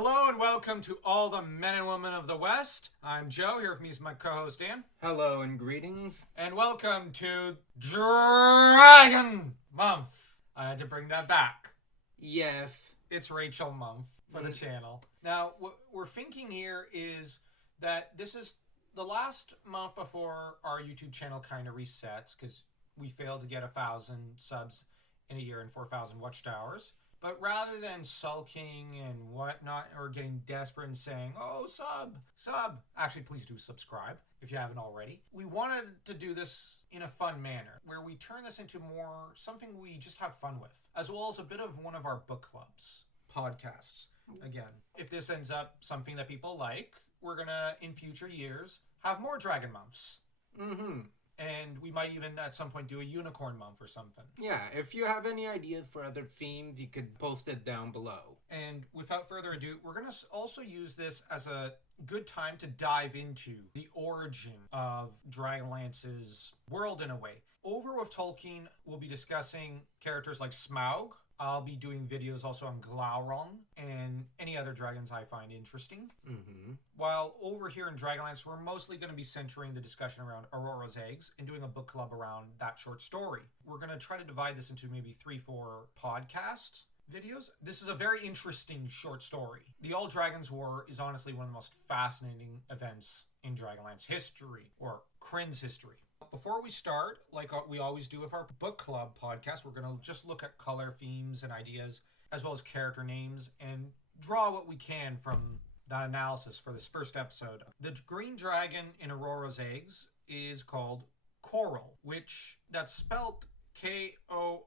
Hello and welcome to all the men and women of the West. I'm Joe, here with me is my co-host Dan. Hello and greetings. And welcome to Dragon Month. I had to bring that back. Yes. It's Rachel Month for the channel. Now, what we're thinking here is that this is the last month before our YouTube channel kind of resets because we failed to get 1,000 subs in a year and 4,000 watch hours. But rather than sulking and whatnot, or getting desperate and saying, oh, sub, actually, please do subscribe if you haven't already. We wanted to do this in a fun manner, where we turn this into more something we just have fun with, as well as a bit of one of our book clubs podcasts. Again, if this ends up something that people like, we're going to, in future years, have more Dragon Months. Mm-hmm. And we might even at some point do a unicorn month or something. Yeah, if you have any ideas for other themes, you could post it down below. And without further ado, we're going to also use this as a good time to dive into the origin of Dragonlance's world in a way. Over with Tolkien, we'll be discussing characters like Smaug. I'll be doing videos also on Glaurung and any other dragons I find interesting. Mm-hmm. While over here in Dragonlance, we're mostly going to be centering the discussion around Aurora's Eggs and doing a book club around that short story. We're going to try to divide this into maybe 3-4 podcast videos. This is a very interesting short story. The All Dragons War is honestly one of the most fascinating events in Dragonlance history, or Krynn's history. Before we start, like we always do with our book club podcast, we're going to just look at color, themes, and ideas, as well as character names, and draw what we can from that analysis for this first episode. The green dragon in Aurora's Eggs is called Coral, which that's spelt Korril,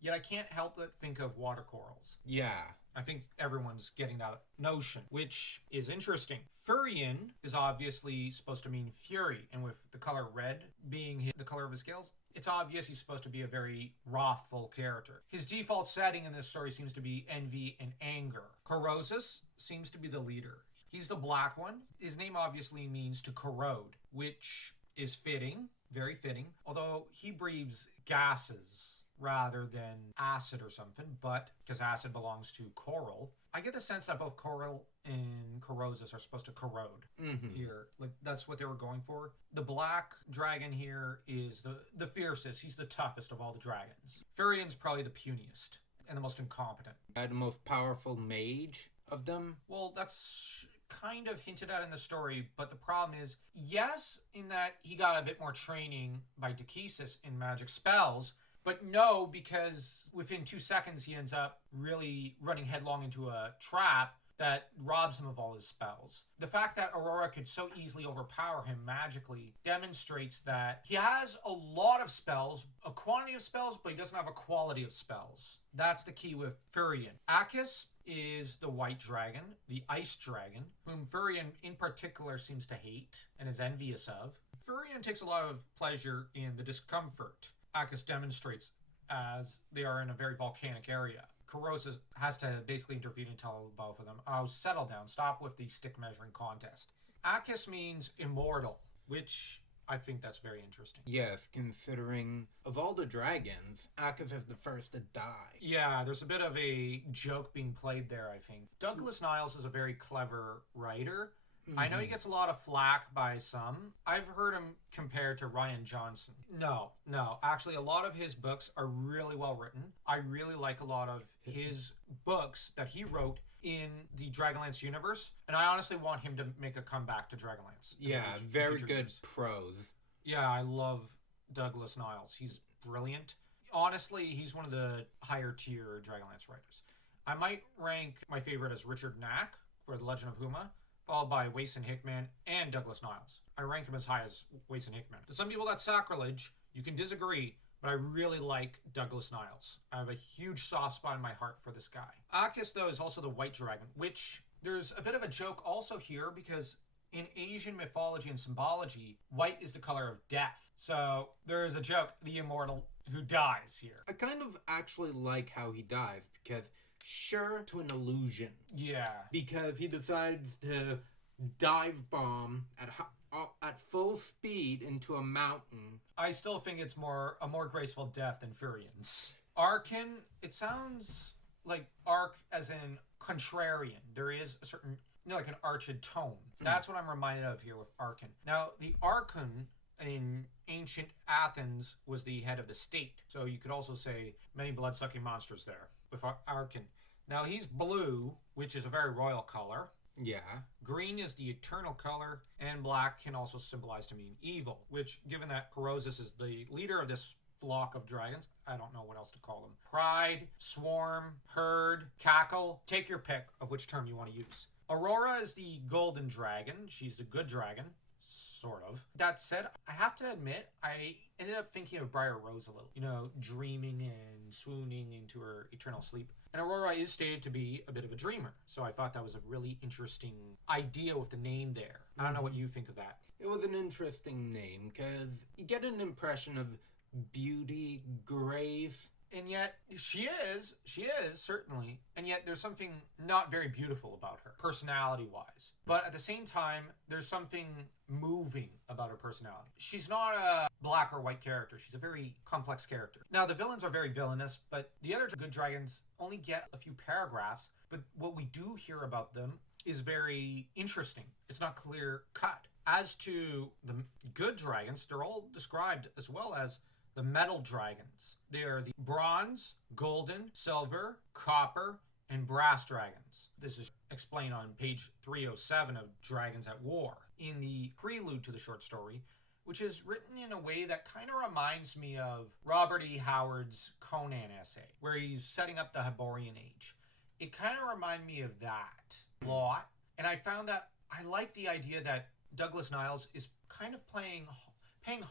yet I can't help but think of water corals. Yeah. I think everyone's getting that notion, which is interesting. Furion is obviously supposed to mean fury, and with the color red being the color of his scales, it's obvious he's supposed to be a very wrathful character. His default setting in this story seems to be envy and anger. Corrosus seems to be the leader. He's the black one. His name obviously means to corrode, which is fitting, very fitting, although he breathes gases rather than acid or something, but because acid belongs to coral, I get the sense that both coral and corrosus are supposed to corrode here. Like, that's what they were going for. The black dragon here is the fiercest. He's the toughest of all the dragons. Furion's probably the puniest and the most incompetent. The most powerful mage of them? Well, that's kind of hinted at in the story, but the problem is, yes, in that he got a bit more training by Dekesis in magic spells, but no, because within 2 seconds he ends up really running headlong into a trap that robs him of all his spells. The fact that Aurora could so easily overpower him magically demonstrates that he has a lot of spells, a quantity of spells, but he doesn't have a quality of spells. That's the key with Furion. Akis is the white dragon, the ice dragon, whom Furion in particular seems to hate and is envious of. Furion takes a lot of pleasure in the discomfort Akis demonstrates as they are in a very volcanic area. Corrosus has to basically intervene and tell both of them, oh, settle down, stop with the stick measuring contest. Akis means immortal, which I think that's very interesting. Yes, considering of all the dragons, Akis is the first to die. Yeah, there's a bit of a joke being played there, I think. Douglas Niles is a very clever writer. I know he gets a lot of flack by some. I've heard him compared to Rian Johnson. No. Actually, a lot of his books are really well written. I really like a lot of his books that he wrote in the Dragonlance universe. And I honestly want him to make a comeback to Dragonlance. Yeah, very good prose. Yeah, I love Douglas Niles. He's brilliant. Honestly, he's one of the higher tier Dragonlance writers. I might rank my favorite as Richard Knack for The Legend of Huma, followed by Wason Hickman and Douglas Niles. I rank him as high as Wason Hickman. To some people, that's sacrilege. You can disagree, but I really like Douglas Niles. I have a huge soft spot in my heart for this guy. Akis, though, is also the white dragon, which there's a bit of a joke also here because in Asian mythology and symbology, white is the color of death. So there is a joke, the immortal who dies here. I kind of actually like how he dies because sure to an illusion. Yeah. Because he decides to dive bomb at full speed into a mountain. I still think it's a more graceful death than Furion's. Arkin, it sounds like arc as in contrarian. There is a certain, like an arched tone. That's what I'm reminded of here with Archon. Now, the Archon in ancient Athens was the head of the state. So you could also say many blood-sucking monsters there with Archon. Now, he's blue, which is a very royal color. Yeah. Green is the eternal color, and black can also symbolize to mean evil, which, given that Croesus is the leader of this flock of dragons, I don't know what else to call them. Pride, swarm, herd, cackle, take your pick of which term you want to use. Aurora is the golden dragon. She's the good dragon, sort of. That said, I have to admit, I ended up thinking of Briar Rose a little, dreaming and swooning into her eternal sleep. And Aurora is stated to be a bit of a dreamer, so I thought that was a really interesting idea with the name there. I don't know what you think of that. It was an interesting name, because you get an impression of beauty, grace. And yet, she is, certainly. And yet, there's something not very beautiful about her, personality-wise. But at the same time, there's something moving about her personality. She's not a black or white character. She's a very complex character. Now, the villains are very villainous, but the other good dragons only get a few paragraphs. But what we do hear about them is very interesting. It's not clear-cut. As to the good dragons, they're all described as well as the metal dragons. They are the bronze, golden, silver, copper, and brass dragons. This is explained on page 307 of Dragons at War. In the prelude to the short story, which is written in a way that kind of reminds me of Robert E. Howard's Conan essay, where he's setting up the Hyborian Age. It kind of reminded me of that a lot, and I found that I like the idea that Douglas Niles is kind of paying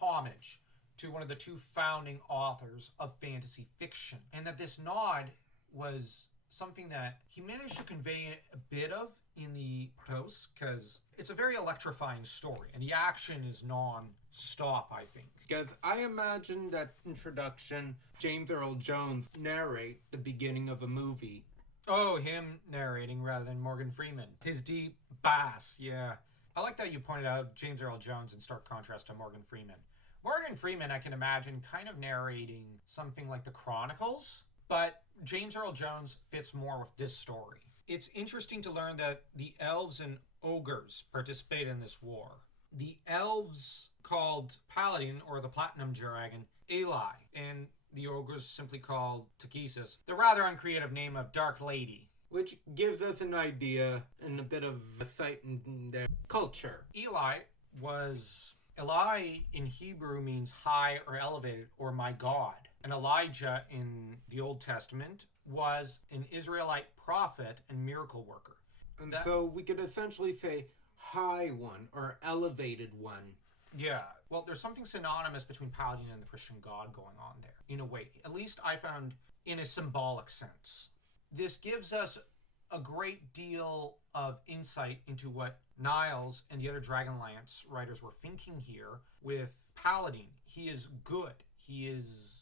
homage to one of the two founding authors of fantasy fiction. And that this nod was something that he managed to convey a bit of in the prose, because it's a very electrifying story, and the action is non-stop, I think. Because I imagine that introduction, James Earl Jones narrate the beginning of a movie. Oh, him narrating rather than Morgan Freeman. His deep bass, yeah. I like that you pointed out James Earl Jones in stark contrast to Morgan Freeman. Morgan Freeman, I can imagine kind of narrating something like the Chronicles, but James Earl Jones fits more with this story. It's interesting to learn that the elves and ogres participate in this war. The elves called Paladin, or the Platinum Dragon, Eli, and the ogres simply called Takesis, the rather uncreative name of Dark Lady. Which gives us an idea and a bit of a sight in their culture. Eli in Hebrew means high or elevated, or my God. And Elijah in the Old Testament was an Israelite prophet and miracle worker. And so we could essentially say high one or elevated one. Yeah. Well, there's something synonymous between Paladin and the Christian God going on there, in a way. At least I found in a symbolic sense. This gives us a great deal of insight into what Niles and the other Dragonlance writers were thinking here with Paladin. He is good. He is,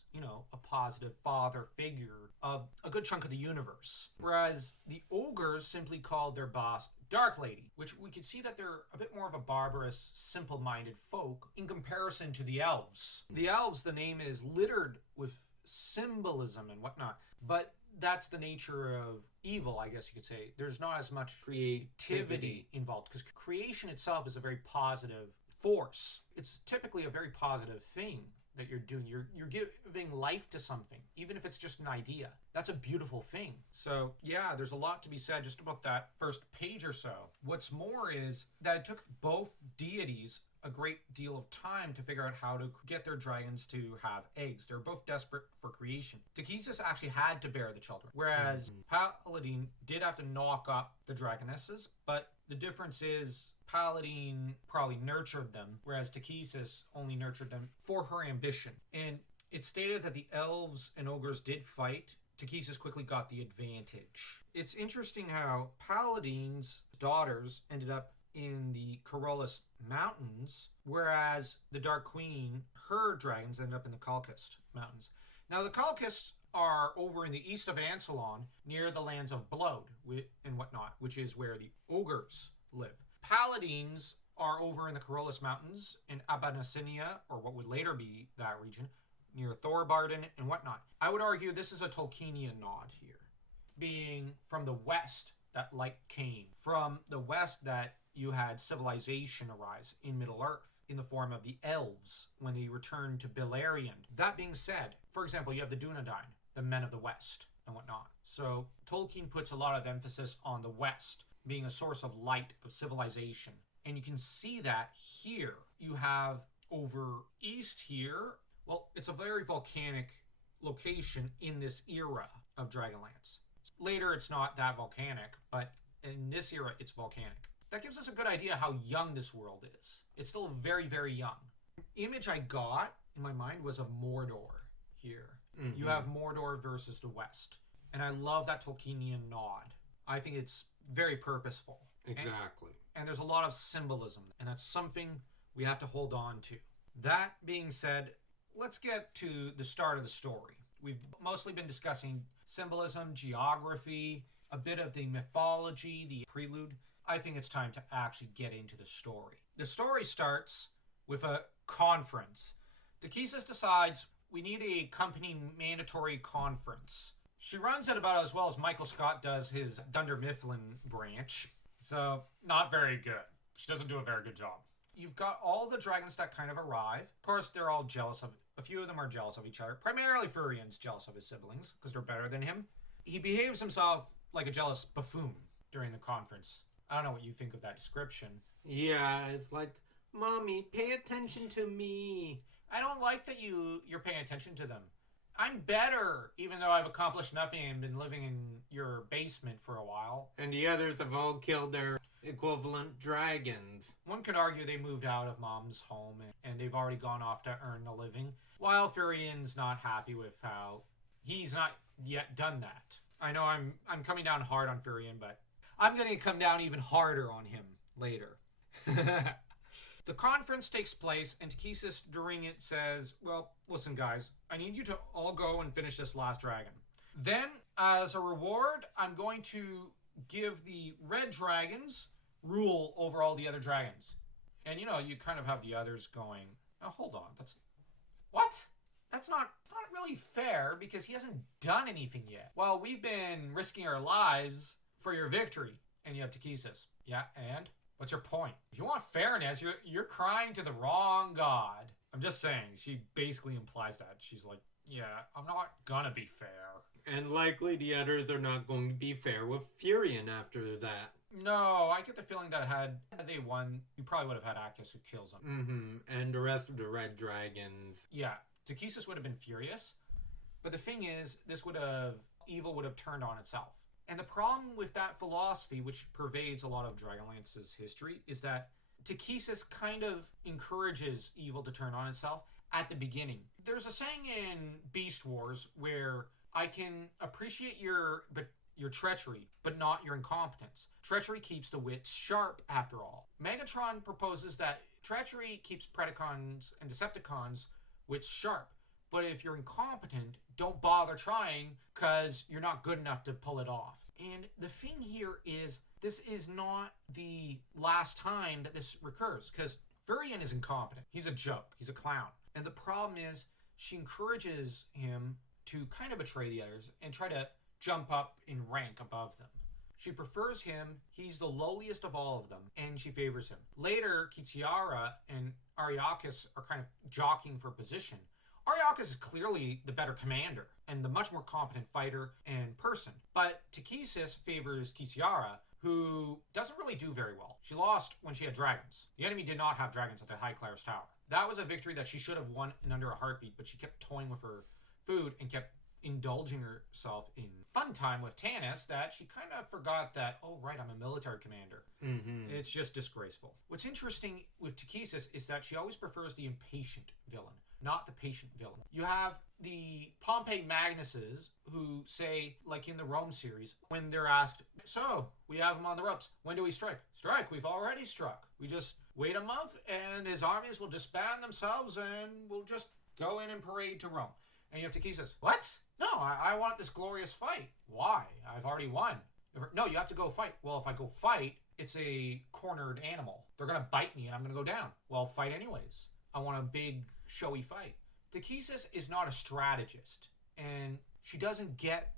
a positive father figure of a good chunk of the universe. Whereas the ogres simply called their boss Dark Lady, which we could see that they're a bit more of a barbarous, simple-minded folk in comparison to the elves. The elves, the name is littered with symbolism and whatnot, but that's the nature of evil, I guess you could say. There's not as much creativity involved, because creation itself is a very positive force. It's typically a very positive thing that you're doing. You're giving life to something, even if it's just an idea. That's a beautiful thing. So yeah, there's a lot to be said just about that first page or so. What's more is that it took both deities a great deal of time to figure out how to get their dragons to have eggs. They're both desperate for creation. Takesis actually had to bear the children, whereas Paladin did have to knock up the dragonesses, but the difference is Paladin probably nurtured them, whereas Takesis only nurtured them for her ambition. And it's stated that the elves and ogres did fight. Takesis quickly got the advantage. It's interesting how Paladin's daughters ended up in the Corollas Mountains, whereas the Dark Queen, her dragons, ended up in the Kalkist Mountains. Now, the Kalkists are over in the east of Ansalon, near the lands of Blood and whatnot, which is where the ogres live. Paladins are over in the Corollas Mountains in Abanasinia, or what would later be that region, near Thorbarden and whatnot. I would argue this is a Tolkienian nod here, being from the west that light came. From the west, that you had civilization arise in Middle-earth in the form of the elves when they returned to Beleriand. That being said, for example, you have the Dunedain, the men of the west, and whatnot. So Tolkien puts a lot of emphasis on the west being a source of light, of civilization. And you can see that here. You have over east here, well, it's a very volcanic location in this era of Dragonlance. Later, it's not that volcanic, but in this era, it's volcanic. That gives us a good idea how young this world is. It's still very, very young. The image I got in my mind was of Mordor here. Mm-hmm. You have Mordor versus the West. And I love that Tolkienian nod. I think it's very purposeful. Exactly. And there's a lot of symbolism, and that's something we have to hold on to. That being said, let's get to the start of the story. We've mostly been discussing symbolism, geography, a bit of the mythology, the prelude. I think it's time to actually get into the story. The story starts with a conference. Takhisis decides we need a company mandatory conference. She runs it about as well as Michael Scott does his Dunder Mifflin branch. So, not very good. She doesn't do a very good job. You've got all the dragons that kind of arrive. Of course, they're all jealous of... A few of them are jealous of each other. Primarily, Furian's jealous of his siblings, because they're better than him. He behaves himself like a jealous buffoon during the conference. I don't know what you think of that description. Yeah, it's like, Mommy, pay attention to me. I don't like that you're paying attention to them. I'm better, even though I've accomplished nothing and been living in your basement for a while. And the others have all killed their equivalent dragons. One could argue they moved out of Mom's home and they've already gone off to earn a living, while Furian's not happy with how he's not yet done that. I know I'm coming down hard on Furian, but I'm going to come down even harder on him later. The conference takes place, and Takhisis during it says, well, listen guys, I need you to all go and finish this last dragon. Then, as a reward, I'm going to give the red dragons rule over all the other dragons. And you kind of have the others going, oh, hold on, what? That's not really fair, because he hasn't done anything yet. Well, we've been risking our lives for your victory. And you have Takhisis. Yeah, and? What's your point? If you want fairness, you're crying to the wrong god. I'm just saying, she basically implies that. She's like, yeah, I'm not gonna be fair. And likely the others are not going to be fair with Furian after that. No, I get the feeling that had they won, you probably would have had Actus who kills them. Mm-hmm. And the rest of the red dragons. Yeah, Takhisis would have been furious. But the thing is, evil would have turned on itself. And the problem with that philosophy, which pervades a lot of Dragonlance's history, is that Takhisis kind of encourages evil to turn on itself at the beginning. There's a saying in Beast Wars where I can appreciate your treachery, but not your incompetence. Treachery keeps the wits sharp, after all. Megatron proposes that treachery keeps Predacons and Decepticons' wits sharp. But if you're incompetent, don't bother trying, because you're not good enough to pull it off. And the thing here is, this is not the last time that this recurs, because Furian is incompetent. He's a joke. He's a clown. And the problem is, she encourages him to kind of betray the others and try to jump up in rank above them. She prefers him. He's the lowliest of all of them, and she favors him. Later, Kitiara and Ariakis are kind of jockeying for position. Ariakis is clearly the better commander and the much more competent fighter and person. But Takhisis favors Kitiara, who doesn't really do very well. She lost when she had dragons. The enemy did not have dragons at the High Clair's Tower. That was a victory that she should have won in under a heartbeat, but she kept toying with her food and kept indulging herself in fun time with Tanis that she kind of forgot that, oh, right, I'm a military commander. Mm-hmm. It's just disgraceful. What's interesting with Takhisis is that she always prefers the impatient villain, not the patient villain. You have the Pompey Magnuses who say, like in the Rome series, when they're asked, so, we have him on the ropes. When do we strike? Strike, we've already struck. We just wait a month and his armies will disband themselves and we'll just go in and parade to Rome. And you have Takhisis, what? No, I want this glorious fight. Why? I've already won. No, you have to go fight. Well, if I go fight, it's a cornered animal. They're going to bite me and I'm going to go down. Well, fight anyways. I want a big, showy fight. Takhisis is not a strategist. And she doesn't get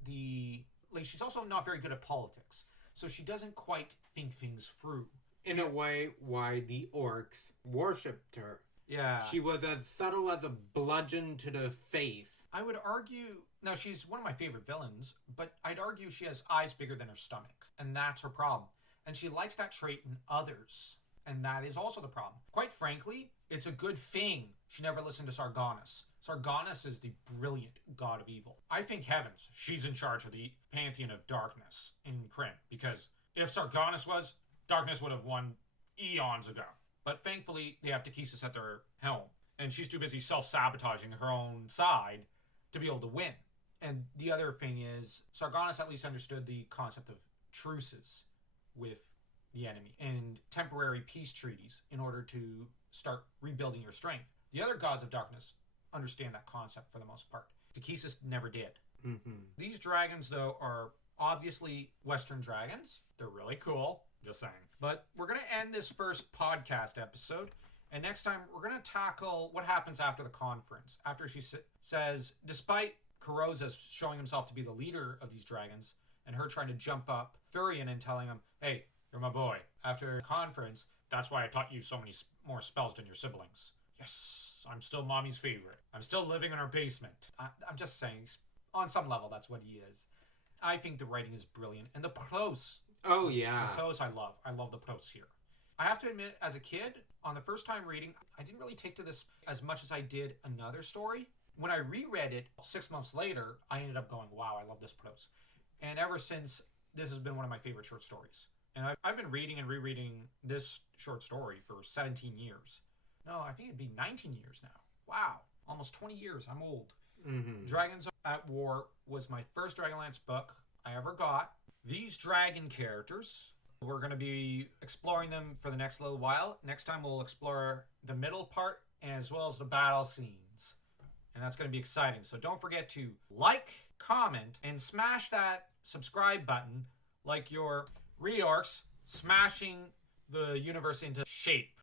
she's also not very good at politics. so she doesn't quite think things through. In a way, why the orcs worshipped her. Yeah. She was as subtle as a bludgeon to the face. I would argue, now she's one of my favorite villains, but I'd argue she has eyes bigger than her stomach, and that's her problem. And she likes that trait in others, and that is also the problem. Quite frankly, it's a good thing she never listened to Sargonis. Sargonis is the brilliant god of evil. I think heavens, she's in charge of the pantheon of darkness in Krynn, because if Sargonis was, darkness would have won eons ago. But thankfully, they have Takhisis at their helm, and she's too busy self-sabotaging her own side to be able to win. And the other thing is, Sargonis at least understood the concept of truces with the enemy and temporary peace treaties in order to start rebuilding your strength. The other gods of darkness understand that concept for the most part. Takhisis never did. Mm-hmm. These dragons, though, are obviously Western dragons. They're really cool, just saying. But we're going to end this first podcast episode, and next time we're going to tackle what happens after the conference. After she says, despite Carozas showing himself to be the leader of these dragons, and her trying to jump up Thurian and telling him, hey, you're my boy. After the conference, that's why I taught you so many more spells than your siblings. Yes, I'm still mommy's favorite. I'm still living in her basement. I'm just saying, on some level, that's what he is. I think the writing is brilliant. And the prose. Oh, yeah. The prose I love. I love the prose here. I have to admit, as a kid, on the first time reading, I didn't really take to this as much as I did another story. When I reread it 6 months later, I ended up going, wow, I love this prose. And ever since, this has been one of my favorite short stories. And I've been reading and rereading this short story for 17 years. No, I think it'd be 19 years now. Wow. Almost 20 years. I'm old. Mm-hmm. Dragons at War was my first Dragonlance book I ever got. These dragon characters, we're going to be exploring them for the next little while. Next time we'll explore the middle part as well as the battle scenes. And that's going to be exciting. So don't forget to like, comment, and smash that subscribe button like your reorcs smashing the universe into shape.